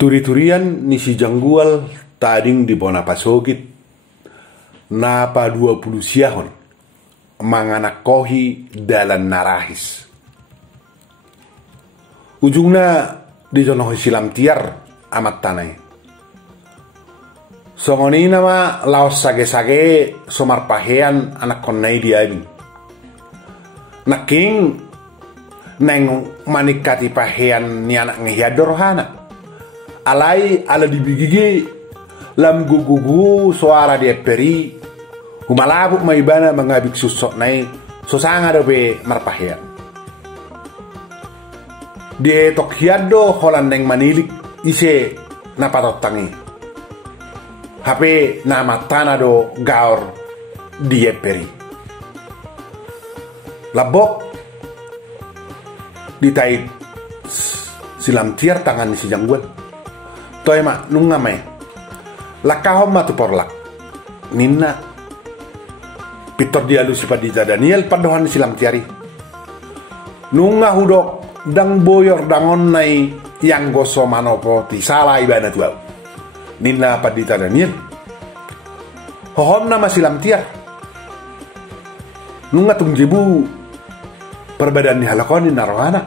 Turi-turian ni si janggual tading di bona pasogit napa 20 siahon manganak kohi dalan narahis. Ujungna di jono silam tiar amat tanai. Songoni nama laos sage-sage somar pahean anak konai diabi. Naking neng manikati pahean ni anak ngehiador hana. Alai ala dibigigi lam gugugu suara dia peri humalabuk maibana mengabik susok nai sosanga dobe marpahean. Dia tok hiado holan neng manilik ise napatot tangi. HP nama tanah do gaor dia peri. Labok ditait silam tiar tangan si jangguan. Toy ma nunga mai. Lakahom ma tu porlak. Ninna pitor dia lu sipadita Daniel padohan silam tiari. Nunga hudok dang boyor dangon nai yang goso manopo ti salah ibana tuau. Ninna padita Daniel. Hohom nama silam tiar. Nunga tung jebu perbadan ni halakoni narohana.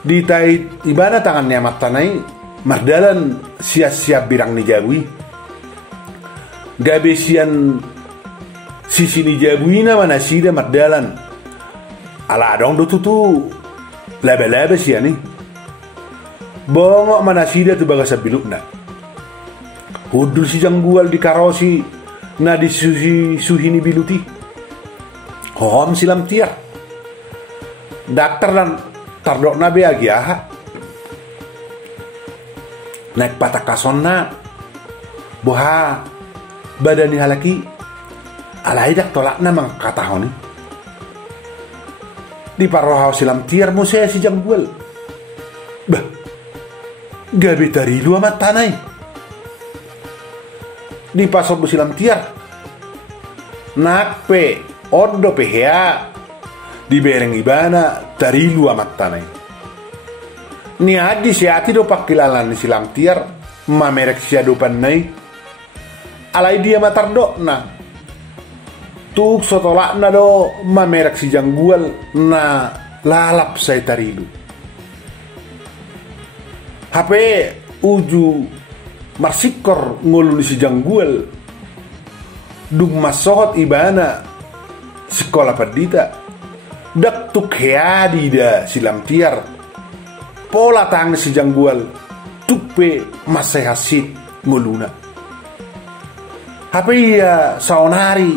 Ditait ibana tangannya matanai mardalan siap-siap birang ni jabui. Gabesian sisi ni jabui na mana sida mardalan. Ala dong do tutu laba-laba siya ni. Bongok mana sida tu baga sabilukna. Hudul si janggual di karosi na di suhi ni biluti. Hohom silam tiar. Daktar dan tardok na beagi aha. Naik patakason na boha badani halaki alai dak tolak na mang katahoni di parohau silam tiar mo saya si janggual bah gabi tari lu amat tanai di pasok silam tiar nakpe odo pehea di bereng ibana tari lu amat tanai. Ni adi siati do pakilalan ni silam tiar mamerek siadupan nai alai dia matardok na tuk sotolak na do mamerek si janggual na lalap say tarilu HP uju marsikor ngulu si janggual dung masohot ibana sekolah perdita dak tuk headi da silam tiar pola tang si janggual tupe masai hasit nguluna. Hape ya saonari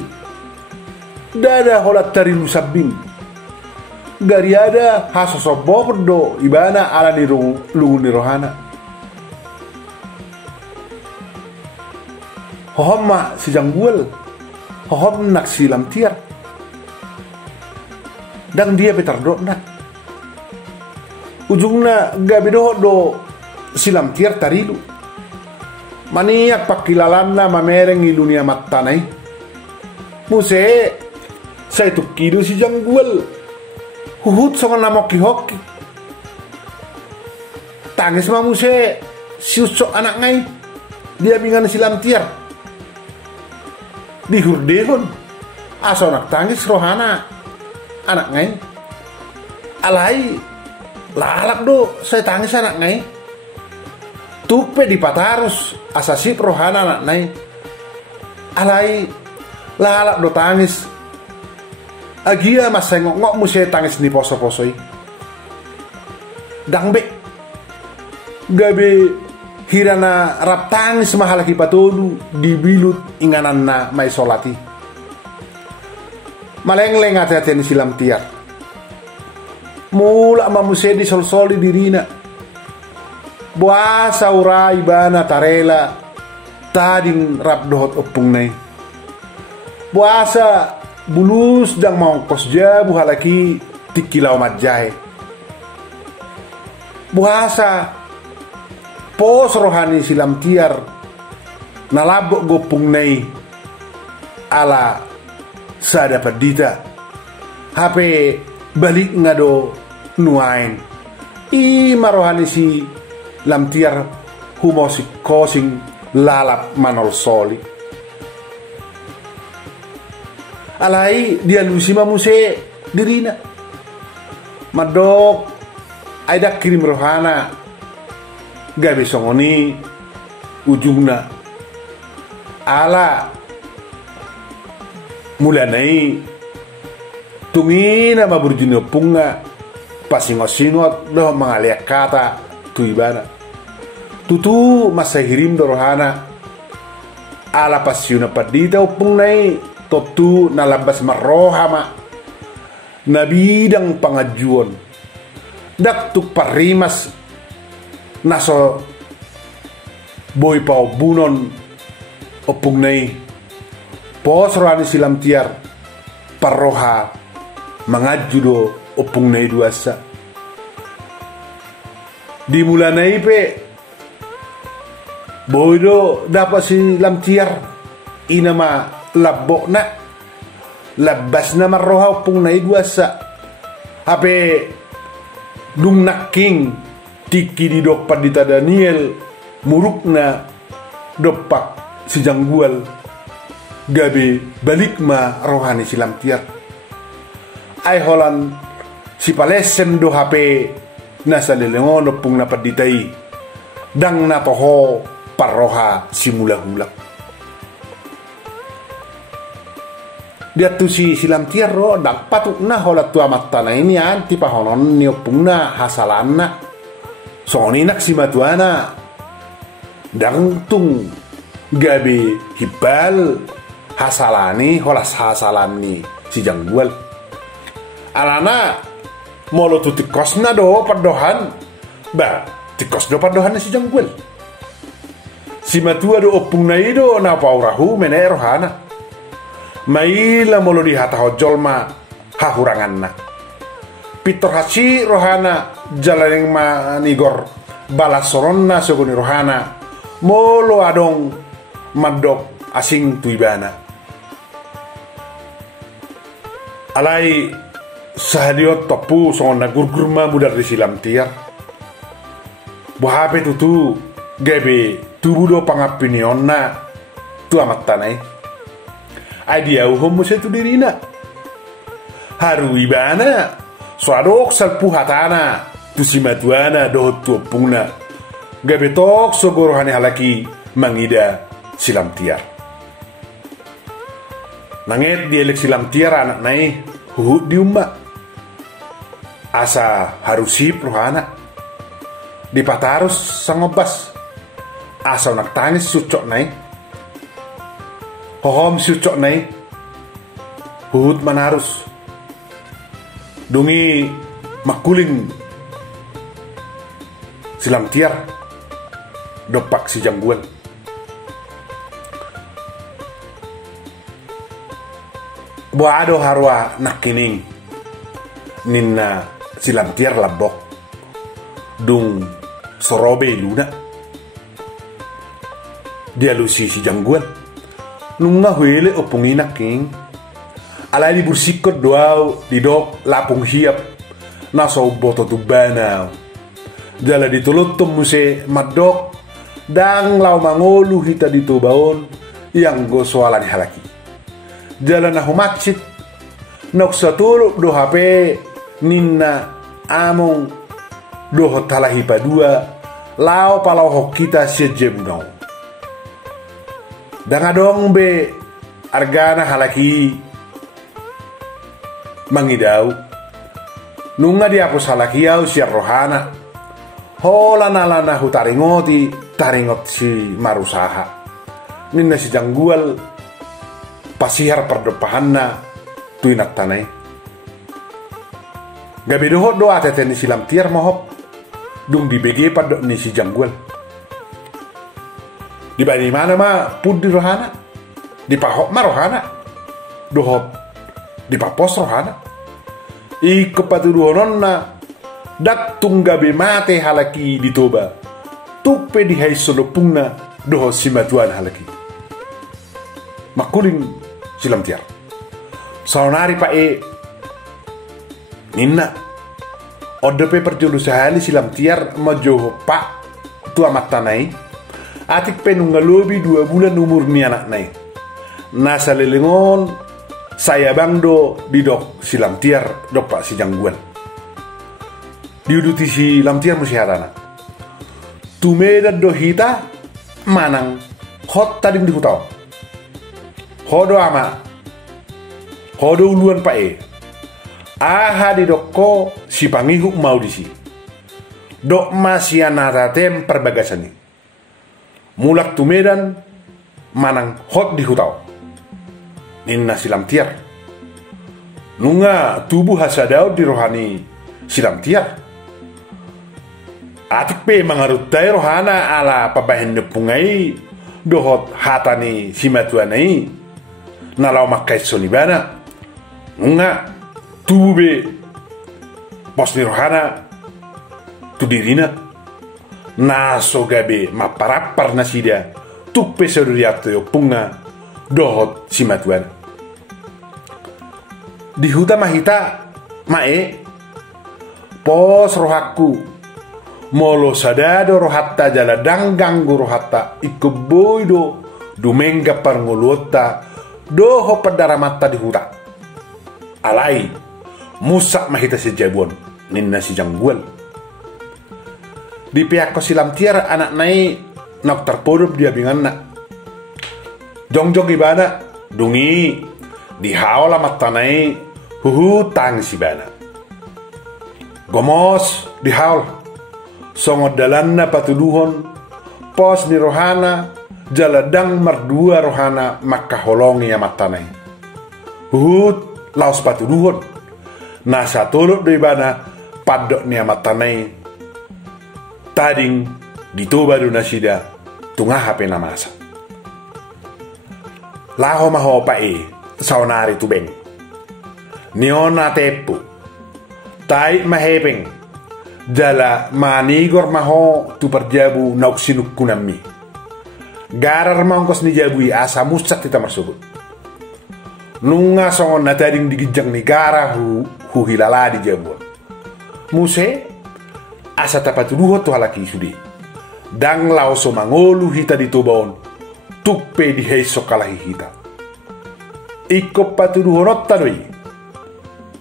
dada holat tari lusabing. Gari ada hasoso bordo ibana ala ni lungu ni rohana. Hohomma si janggual hohom nak silam tiar. Dan dia betardok nak. Ujungna gabi do silam tiar tarilu maniak pakilalanna mamereng ilunia mattanai muse saya tukidu si janggual huhut songon namok hoki tangis ma muse si usok anak ngai dia bingan silam tiar dihurdehon aso nak tangis rohana anak ngai alai lalak do saya tangis anak ngai tupe di patarus asasip rohana anak ngai alai lalak do tangis agia mas saya ngok mu saya tangis di poso-posoi dangbe gabe hirana rap tangis mahalaki patolu dibilut inganan na may solati malengleng hati-hati silam tiar mula mamuse di sol-sol di dirina buasa urai bana tarela tading rap dohot opung nai buasa bulus dang mongkos jabu halaki tikilau matjahe buasa pos rohani silam tiar nalabok gopung nai ala sada padita HP balik ngado nuain i marohani si lamtiar humosi kosing lalap manol soli. Alai dia lusi mamuse dirina. Madok aida kirim rohana gabe songoni ujungna ala mulanai tungina maburjino punga pasingot-singot doh mangaliak kata tuibana tutu masahirim dorohana ala pasiuna padita upungnai totu nalabas marohama nabidang pangajuan daktuk parimas naso boy pau bunon upungnai posrani silam tiar paroha mangajudo upungnai duasa dimulanai pe boydo dapat silam tiar inama labok na labas na maroha upungnai duasa hape dung naking tiki di dopat di Daniel murukna dopak si janggual gabe balik ma rohani silam tiar ay holan si palesen do hape nasa lelengon pung na paditai dang na toho paroha simula-hula dia tu si silam tiar ro dak patuk na hola tua mata na ini anti pahonon ni pung na hasalanna soni nak si matuana dang tung gabe hibal hasalani holas hasalani si janggual alana molo tu tikosna do padohan ba tikos do padohan si janggual si matua do opung na ido na paurahu mene rohana maila molo di hata hojol ma hahuranganna pitor hasi rohana jalaneng ma nigor balasoronna sogoni rohana molo adong madok asing tuibana alai sahadiot topu sona gurgurma budar di silam tiar buhape tutu gebe tubudo pangapinionna tu amat tanai adia uhum musetu dirina haru ibana soadok salpu hatana tusimatuana dohot tuopungna gabe tok sogorohani halaki mangida silam tiar nanget dielek silam tiar anak nai huhut di umma asa harusip rohana dipatarus sangobas asa nak tangis sucok nai hohom sucok nai huhut manarus dungi makuling silam tiar dopak si jangguan buado harwa nakining ninna silam tiar labok dung sorobe luna dia lusi si jangguan nunga huele opungi naking alai di bursikot doau di dok lapung hiap naso boto tubana jala ditulutum muse madok dang lau mangolu hita ditubaon yang go soalan halaki jala nahu maksit nok satuluk do hape ninna among do hotalahi padua lau palau hok kita sejebunau dangadong be argana halaki mangidau nunga diapus halaki au siar rohana hola nalana hutaringoti taringot si marusaha ninna si janggual pasihar perdepahanna tuinak tanai gabe dohot doa teten ni silam tiar mohop dung di BG padok ni si janggual di bani mana ma pud di rohana di pahok ma rohana dohop di papos rohana i kepatuduhononna dak tunggabe mate halaki ditoba tupe di hai solopungna doho simatuan halaki makuling silam tiar saunari pa e ninna odepe perjulu sahali silam tiar majoho pak tua matanai Atik penung ngalobi 2 bulan umur ni anak nai. Nasa lelengon saya bangdo di dok si lamtiar dok pak si jangguan. Diuduti si lamtiar musiharana. Tumeda do hita manang hot tadi di hutau. Hodo ama. Hodo uluan pak e. Aha di doko si pangihuk mau di si. Dok masih anaratem perbagasani. Mulak tumedan manang hot di hutau. Ninna silam tiar. Nunga tubuh hasadau di rohani silam tiar. Atik pe mangarutai rohana ala pabahin nepungai dohot hatani simatuanai nalau makai sonibana. Nunga tubuh be pos ni rohana tu dirina naso gabe maparapar nasida tuk pe seduriato yo punga dohot simatuan. Di huta mahita mae pos rohaku molo sadado rohatta jala danggang rohatta ikeboido dumengga parngolota doho padaramata di huta alai musak mahita sejabon ninna si janggual di pihak ko silam tiar anak nai nak terpodup dia bingan nak jongjong ibana dungi di haola matanai hutang si bana gomos di haol songod dalanna patuluhon pos ni rohana jaladang merdua rohana maka holongi ya matanai hut laos patuluhon nasa tolok do ibana padok ni matanai tading ditoba do nasida tungah hape namasa laho maho pae saunari tubeng niona tepu tai mahepeng jala manigor maho tu perjabu nauksinuk kunami garar mangkos ni jabui asa musat kita masuk nunga songon natading digijang ni gara hu hilala di jabun muse asa tapatuluho tu halaki sudi dang lao so mangolu hita di tubon tukpe di heiso kalahi hita ikop patuluhonot tadoi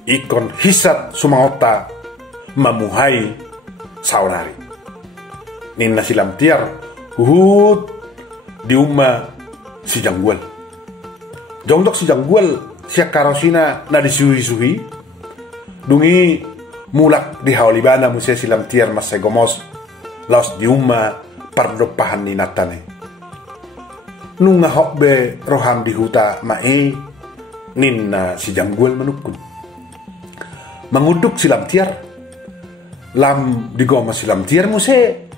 ikon hisat sumangota mamuhai saunari ninna silam tiar hut di umma si janggual jongdok si janggual siak karosina na disuhi-suhi dungi mulak di haulibana musia silam tiar masai gomos laos di umma pardopahan ni natane nunga hokbe roham di huta mae ninna si janggual menukun menguduk silam tiar lam digoma silam tiar muse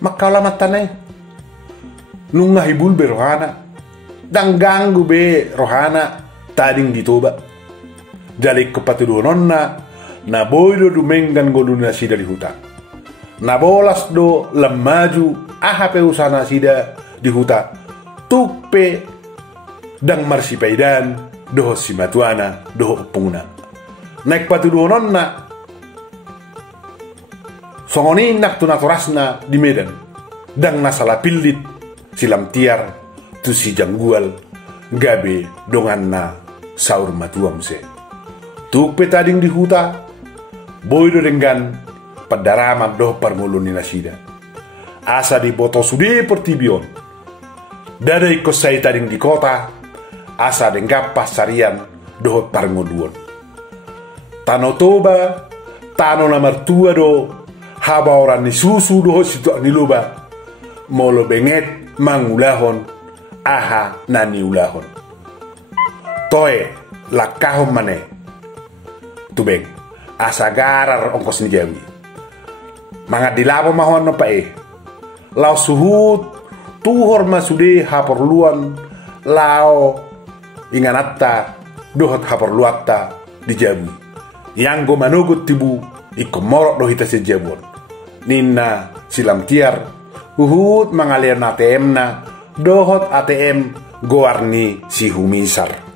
makala matane nunga hibul be rohana dang ganggu be rohana tading ditoba jalik kepatudononna na boydo dumenggan goluna sida di huta na bolas do lemaju ahape usana sida di huta tupe dang marsipaidan doho simatuana doho pungna naik patudononna songoni nak tunatorasna di Medan dang nasala pilit silam tiar tu si janggual gabe donganna saur matuam se tupe tading di huta boydo dengan padaraman doh parmuluni nasida asa di boto sudi pertibion dada ikut saya tading di kota asa denggap pasarian doh parngoluon tano toba tano nomor tua do haba orang ni susu doh situ niluba molo benget mangulahon aha nani ulahon toe lakahom mane tubeng asa garar ongkos ni jawi mangat dilabo mahon no pae lao suhut tuhor masude haperluan lao inganatta dohot haperluatta di jawi yang go manugut tibu ikomorok dohita sejabon ninna silam tiar uhut mangalir na ATM na dohot ATM goarni si humisar